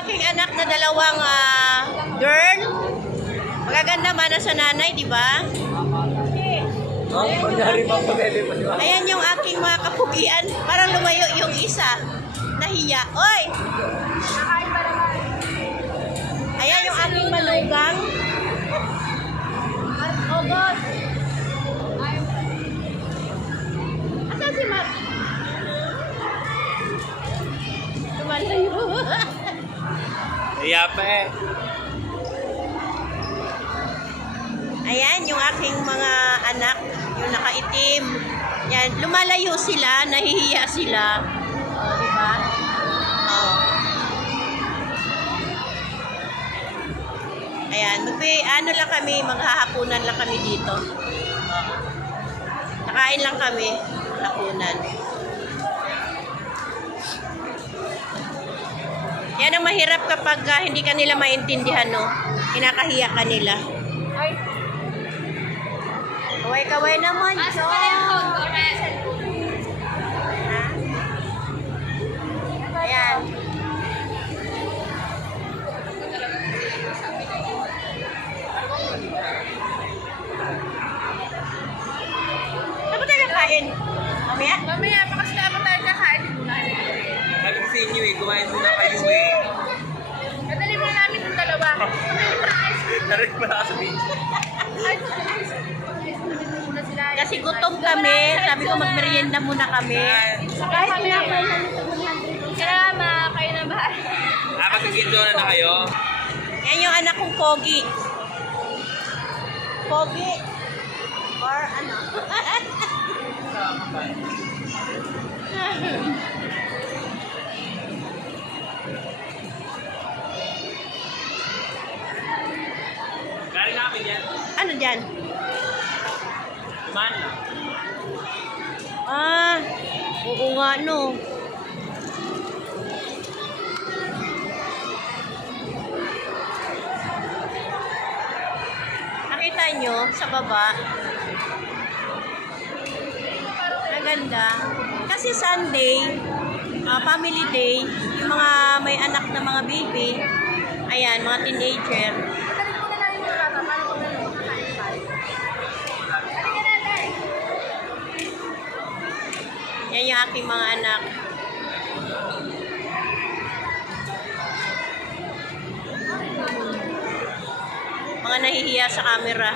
aking anak na dalawang girl. Magaganda mana sa nanay, di ba? Ayan yung aking mga kapugian. Parang lumayo yung isa. Nahiya. Oy! Ayan yung aking manugang. Oh, God. Asan si Mark? Lumalayo. Iya pa eh. Ayan yung aking mga anak. Yung nakaitim. Yan. Lumalayo sila. Nahihiya sila. O, diba? O. Ayan. Ano lang kami. Maghahapunan lang kami dito. Nakain lang kami. Hapunan. Yan ang mahirap kapag hindi ka nila maintindihan, no? Kinakahiya ka nila. Ay. Kaway-kaway naman, Jo. Ayan. Ano tayo kain? Mamaya? Mamaya, pakas na pa tayo kakain. Sabi ko sa inyo eh, kumain muna kayo eh. Nadali mo namin yung dalawa. Narin pa na sa beach. Kasi gutom kami. Sabi ko magmerienda muna kami. Kahit kami na Salamat, kayo na ba? Magkikindo na kayo? Yan yung anak kong Pogi. Pogi. Or ano? Galing namin yan. Ano dyan? Kuman. Oo nga no. Nakita nyo sa baba? Ang ganda. Kasi Sunday, family day, yung mga may anak na mga baby, ayan, mga teenager. Yan yung aking mga anak. Mga nahihiya sa camera.